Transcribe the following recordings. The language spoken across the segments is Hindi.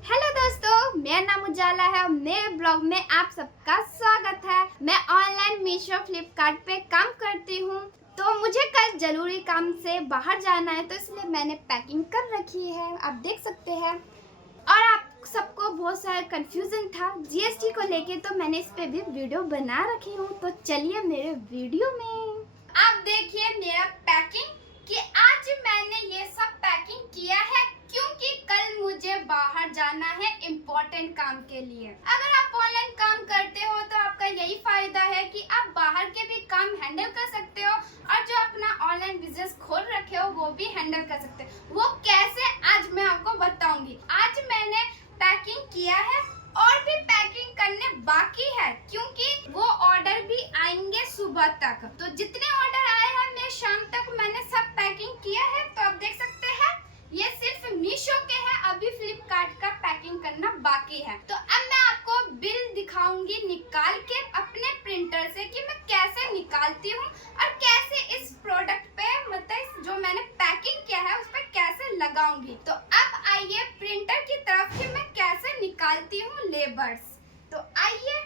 हेलो दोस्तों, मेरा नाम उजाला है और मेरे ब्लॉग में आप सबका स्वागत है। मैं ऑनलाइन मीशो फ्लिपकार्ट पे काम करती हूँ। तो मुझे कल जरूरी काम से बाहर जाना है, तो इसलिए मैंने पैकिंग कर रखी है, आप देख सकते हैं। और आप सबको बहुत सारा कंफ्यूजन था जीएसटी को लेके, तो मैंने इस पे भी वीडियो बना रखी हूँ। तो चलिए मेरे वीडियो में आप देखिए मेरा पैकिंग कि आज मैंने ये सब पैकिंग किया है क्योंकि कल मुझे बाहर जाना है इम्पोर्टेंट काम के लिए। अगर आप ऑनलाइन काम करते हो तो आपका यही फायदा है कि आप बाहर के भी काम हैंडल कर सकते हो और जो अपना ऑनलाइन बिजनेस खोल रखे हो वो भी हैंडल कर सकते हो। वो कैसे आज मैं आपको बताऊंगी। आज मैंने पैकिंग किया है और भी पैकिंग करने बाकी है क्योंकि वो ऑर्डर भी आएंगे सुबह तक। तो जितने ऑर्डर आए हैं मैं शाम तक मैंने सब पैकिंग किया है। तो आप देख सकते हैं ये सिर्फ मीशो के हैं, अभी फ्लिपकार्ट का पैकिंग करना बाकी है। तो अब मैं आपको बिल दिखाऊंगी निकाल के अपने प्रिंटर से कि मैं कैसे निकालती हूँ और कैसे इस प्रोडक्ट पे मतलब जो मैंने पैकिंग किया है उस पर कैसे लगाऊंगी। तो अब आइए प्रिंटर की तरफ कि मैं कैसे निकालती हूँ लेबर्स। तो आइए,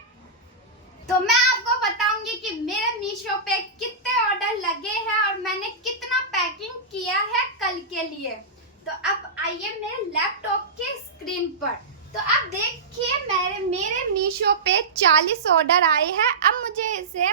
तो मैं आपको बताऊंगी कि मेरे मीशो पे कितने ऑर्डर लगे हैं और मैंने कितना पैकिंग किया है कल के लिए। तो अब आइए मेरे लैपटॉप के स्क्रीन पर। तो अब देखिए मेरे मीशो पे 40 ऑर्डर आए हैं। अब मुझे इसे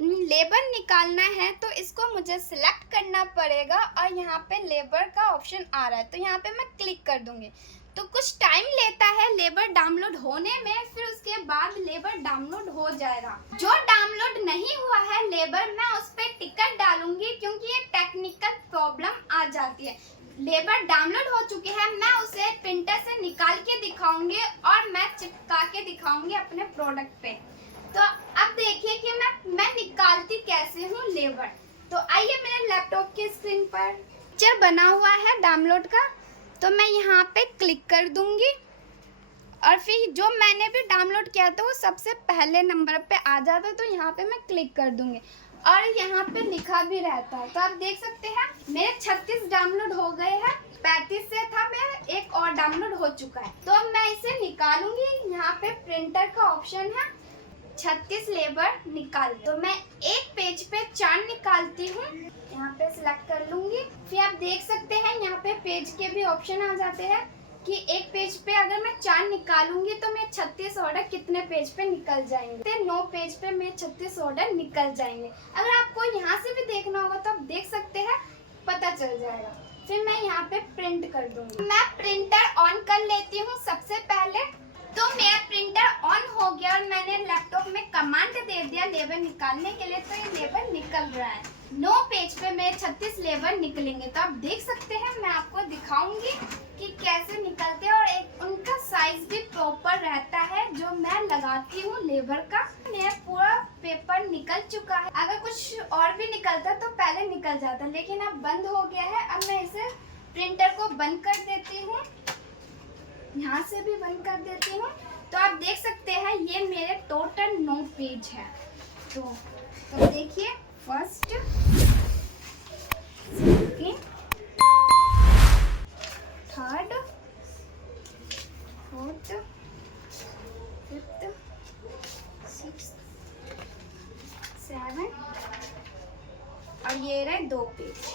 लेबर निकालना है तो इसको मुझे सिलेक्ट करना पड़ेगा और यहाँ पे लेबर का ऑप्शन आ रहा है, तो यहाँ पे मैं क्लिक कर दूंगी। तो कुछ टाइम लेता है लेबर डाउनलोड होने में, फिर उसके बाद लेबर डाउनलोड हो जाएगा। जो डाउनलोड नहीं हुआ है लेबर, मैं उस पर टिकट डालूंगी क्योंकि ये टेक्निकल प्रॉब्लम आ जाती है। लेबर डाउनलोड हो चुके हैं, मैं उसे प्रिंटर से निकाल के दिखाऊंगी और मैं चिपका के दिखाऊंगी अपने प्रोडक्ट पे। तो अब देखिए कि मैं निकालती कैसे हूँ लेबर। तो आइए मेरे लैपटॉप के स्क्रीन पर पिक्चर बना हुआ है डाउनलोड का, तो मैं यहाँ पे क्लिक कर दूंगी और फिर जो मैंने भी डाउनलोड किया था वो सबसे पहले नंबर पे आ जाता है, तो यहाँ पे मैं क्लिक कर दूंगी और यहाँ पे लिखा भी रहता है। तो आप देख सकते हैं मेरे 36 डाउनलोड हो गए हैं, 35 से था मैं एक और डाउनलोड हो चुका है। तो अब मैं इसे निकालूंगी। यहाँ पे प्रिंटर का ऑप्शन है 36 लेबर निकाल। तो मैं एक पेज पे 4 निकालती हूँ, यहाँ पे सिलेक्ट कर लूंगी। फिर आप देख सकते हैं यहाँ पे पेज के भी ऑप्शन आ जाते हैं कि एक पेज पे अगर मैं 4 निकालूंगी तो मैं 36 ऑर्डर कितने पेज पे निकल जाएंगे। 9 पेज पे मैं 36 ऑर्डर निकल जाएंगे। अगर आपको यहाँ से भी देखना होगा तो आप देख सकते हैं, पता चल जाएगा। फिर मैं यहाँ पे प्रिंट कर दूंगी। मैं प्रिंटर ऑन कर लेती हूँ सबसे पहले। तो मेरा प्रिंटर ऑन हो गया और मैंने लैपटॉप में कमांड दे दिया लेबर निकालने के लिए, तो ये लेबर निकल रहा है। 9 पेज पे मेरे 36 लेबर निकलेंगे। तो आप देख सकते हैं, मैं आपको दिखाऊंगी कि कैसे निकलते हैं और एक उनका साइज भी प्रॉपर रहता है जो मैं लगाती हूँ लेबर का। मेरा पूरा पेपर निकल चुका है। अगर कुछ और भी निकलता तो पहले निकल जाता, लेकिन अब बंद हो गया है। अब मैं इसे प्रिंटर को बंद कर देती हूँ, यहाँ से भी बंद कर देती हूँ। तो आप देख सकते हैं ये मेरे टोटल 9 पेज है। तो देखिए first, second, third, fourth, fifth, sixth, 7 और ये रहे 2 पेज,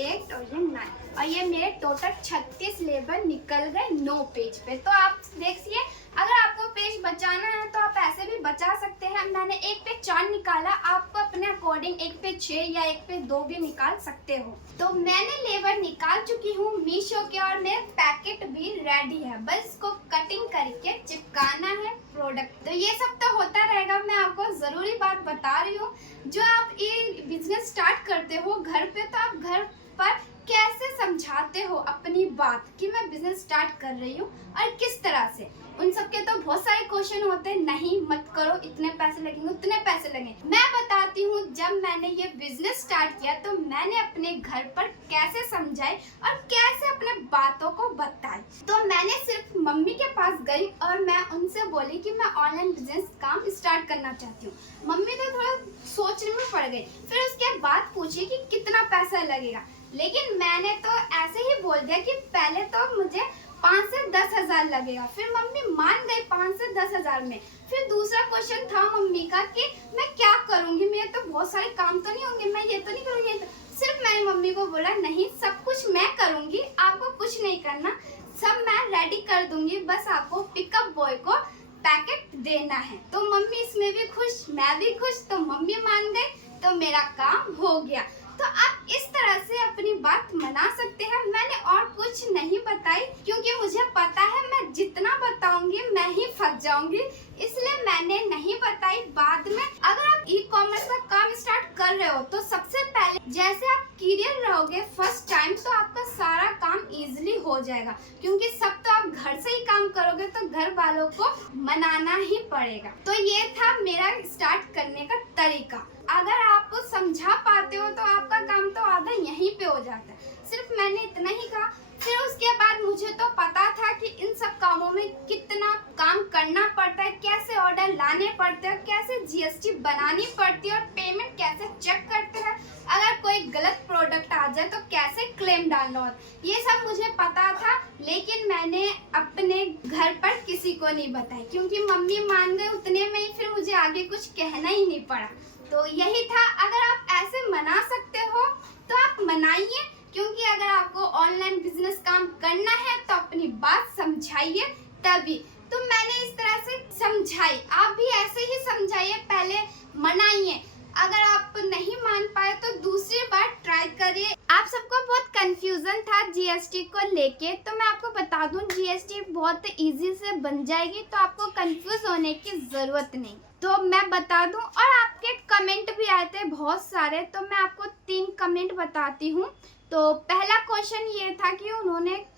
8 और ये 9। और ये मेरे टोटल 36 लेबर निकल गए 9 पेज पे। तो आप देखिए, अगर आपको पेज बचाना है तो आप ऐसे भी बचा सकते हैं। मैंने एक पे 4 निकाला, आपको अपने अकॉर्डिंग एक पे 6 या एक पे 2 भी निकाल सकते हो। तो मैंने लेबर निकाल चुकी हूँ मीशो के और मेरे पैकेट भी रेडी है, बस इसको कटिंग करके चिपकाना है प्रोडक्ट। तो ये सब तो होता रहेगा। मैं आपको जरूरी बात बता रही हूँ, जो आप ये बिजनेस स्टार्ट करते हो घर पे, तो आप घर पर कैसे समझाते हो अपनी बात कि मैं बिजनेस स्टार्ट कर रही हूँ और किस तरह से। उन सबके तो बहुत सारे क्वेश्चन होते हैं, नहीं मत करो, इतने पैसे लगेंगे, उतने पैसे लगेंगे। मैं बताती हूँ, जब मैंने ये बिजनेस स्टार्ट किया तो मैंने अपने घर पर कैसे समझाई और कैसे अपने बातों को बताई। तो मैंने सिर्फ मम्मी के पास गई और मैं उनसे बोली कि मैं ऑनलाइन बिजनेस काम स्टार्ट करना चाहती हूँ। मम्मी तो थोड़ा सोचने में पड़ गई, फिर उसके बाद पूछी कि कितना पैसा लगेगा, लेकिन मैंने तो ऐसे ही बोल दिया कि पहले तो मुझे 5 से 10 हजार लगेगा। फिर मम्मी मान गई 5 से 10 हजार में। फिर दूसरा क्वेश्चन था मम्मी का कि मैं क्या करूंगी, मेरे तो बहुत सारे काम तो नहीं होंगे, मैं ये तो नहीं करूंगी। सिर्फ मैंने मम्मी को बोला नहीं, सब कुछ मैं करूंगी, आपको कुछ नहीं करना, सब मैं रेडी कर दूंगी, बस आपको पिकअप बॉय को पैकेट देना है। तो मम्मी इसमें भी खुश, मैं भी खुश, तो मम्मी मान गई, तो मेरा काम हो गया। तो आप इस तरह से अपनी बात मना सकते हैं। मैंने और कुछ नहीं बताई क्योंकि मुझे पता है मैं जितना बताऊंगी मैं ही फंस जाऊंगी, इसलिए मैंने नहीं बताई। बाद में अगर आप ई कॉमर्स का काम स्टार्ट कर रहे हो तो सबसे पहले जैसे आप क्लियर रहोगे फर्स्ट टाइम तो आपका सारा काम इजीली हो जाएगा, क्योंकि सब तो आप घर से ही काम करोगे तो घर वालों को मनाना ही पड़ेगा। तो ये था मेरा स्टार्ट करने का तरीका। अगर आप समझा पाते हो तो आपका काम तो आधा यहीं पे हो जाता है। सिर्फ मैंने इतना ही कहा। फिर उसके बाद मुझे तो पता था कि इन सब कामों में कितना काम करना पड़ता है, कैसे ऑर्डर लाने पड़ते हैं, कैसे जीएसटी बनानी पड़ती है और पेमेंट कैसे चेक करते हैं, अगर कोई गलत प्रोडक्ट आ जाए तो कैसे क्लेम डालना होता है, ये सब मुझे पता था। लेकिन मैंने अपने घर पर किसी को नहीं बताया क्योंकि मम्मी मान गई उतने में ही, फिर मुझे आगे कुछ कहना ही नहीं पड़ा। तो यही था। अगर आप ऐसे मना सकते हो तो आप मनाइए, क्योंकि अगर आपको ऑनलाइन बिजनेस काम करना है तो अपनी बात समझाइए तभी। तो मैंने इस तरह से समझाई, आप भी ऐसे ही समझाइए, पहले मनाइए। अगर आप नहीं मान पाए तो दूसरी बार ट्राई करिए। आप सबको बहुत कंफ्यूजन था जीएसटी को लेके, तो मैं आपको बता दूं जीएसटी बहुत इजी से बन जाएगी, तो आपको कंफ्यूज होने की जरूरत नहीं। तो मैं बता दूं, और आपके कमेंट भी आए थे बहुत सारे, तो मैं आपको 3 कमेंट बताती हूँ। तो पहला क्वेश्चन ये था कि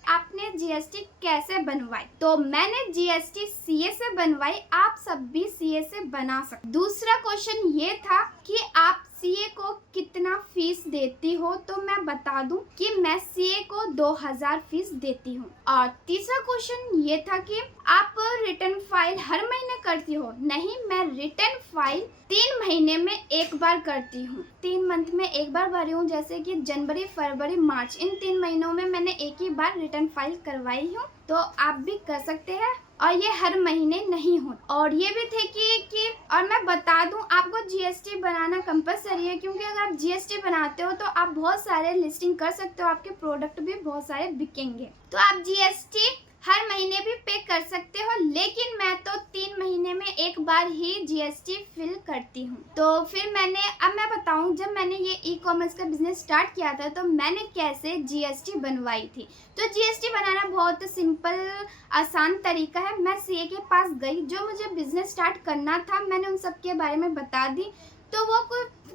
आपने जीएसटी कैसे बनवाई, तो मैंने जीएसटी सीए से बनवाई, आप सब भी सीए से बना सकते। दूसरा क्वेश्चन ये था कि आप सीए को कितना फीस देती हो, तो मैं बता दूं कि मैं सीए को 2000 फीस देती हूँ। और तीसरा क्वेश्चन ये था कि आप रिटर्न फाइल हर महीने करती हो, नहीं, मैं रिटर्न फाइल 3 महीने में एक बार करती हूँ, 3 मंथ में एक बार भरी हूँ, जैसे कि जनवरी, फरवरी, मार्च, इन 3 महीनों में मैंने एक ही बार रिटर्न फाइल करवाई हूँ। तो आप भी कर सकते हैं, और ये हर महीने नहीं हो। और ये भी थे कि और मैं बता दूं आपको जीएसटी बनाना कंपलसरी है, क्योंकि अगर आप जीएसटी बनाते हो तो आप बहुत सारे लिस्टिंग कर सकते हो, आपके प्रोडक्ट भी बहुत सारे बिकेंगे। तो आप जीएसटी हर महीने भी पे कर सकते हो, लेकिन मैं तो 3 महीने में एक बार ही जीएसटी फिल करती हूँ। तो फिर अब मैं बताऊँ, जब मैंने ये ई कॉमर्स का बिजनेस स्टार्ट किया था तो मैंने कैसे जीएसटी बनवाई थी। तो जीएसटी बनाना बहुत सिंपल आसान तरीका है। मैं सीए के पास गई, जो मुझे बिजनेस स्टार्ट करना था मैंने उन सब के बारे में बता दी। तो वो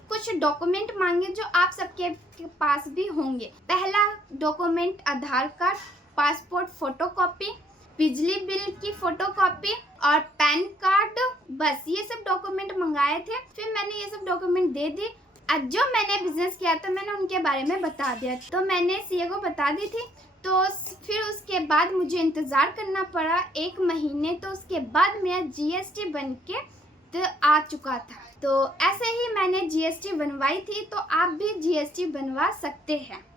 कुछ डॉक्यूमेंट मांगे जो आप सबके पास भी होंगे। पहला डॉक्यूमेंट आधार कार्ड, पासपोर्ट फोटोकॉपी, बिजली बिल की फोटोकॉपी और पैन कार्ड, बस ये सब डॉक्यूमेंट मंगाए थे। फिर मैंने ये सब डॉक्यूमेंट दे दी। आज जो मैंने बिजनेस किया था मैंने उनके बारे में बता दिया, तो मैंने सीए को बता दी थी। तो फिर उसके बाद मुझे इंतज़ार करना पड़ा 1 महीने, तो उसके बाद मेरा जीएसटी बन के तो आ चुका था। तो ऐसे ही मैंने जीएसटी बनवाई थी, तो आप भी जीएसटी बनवा सकते हैं।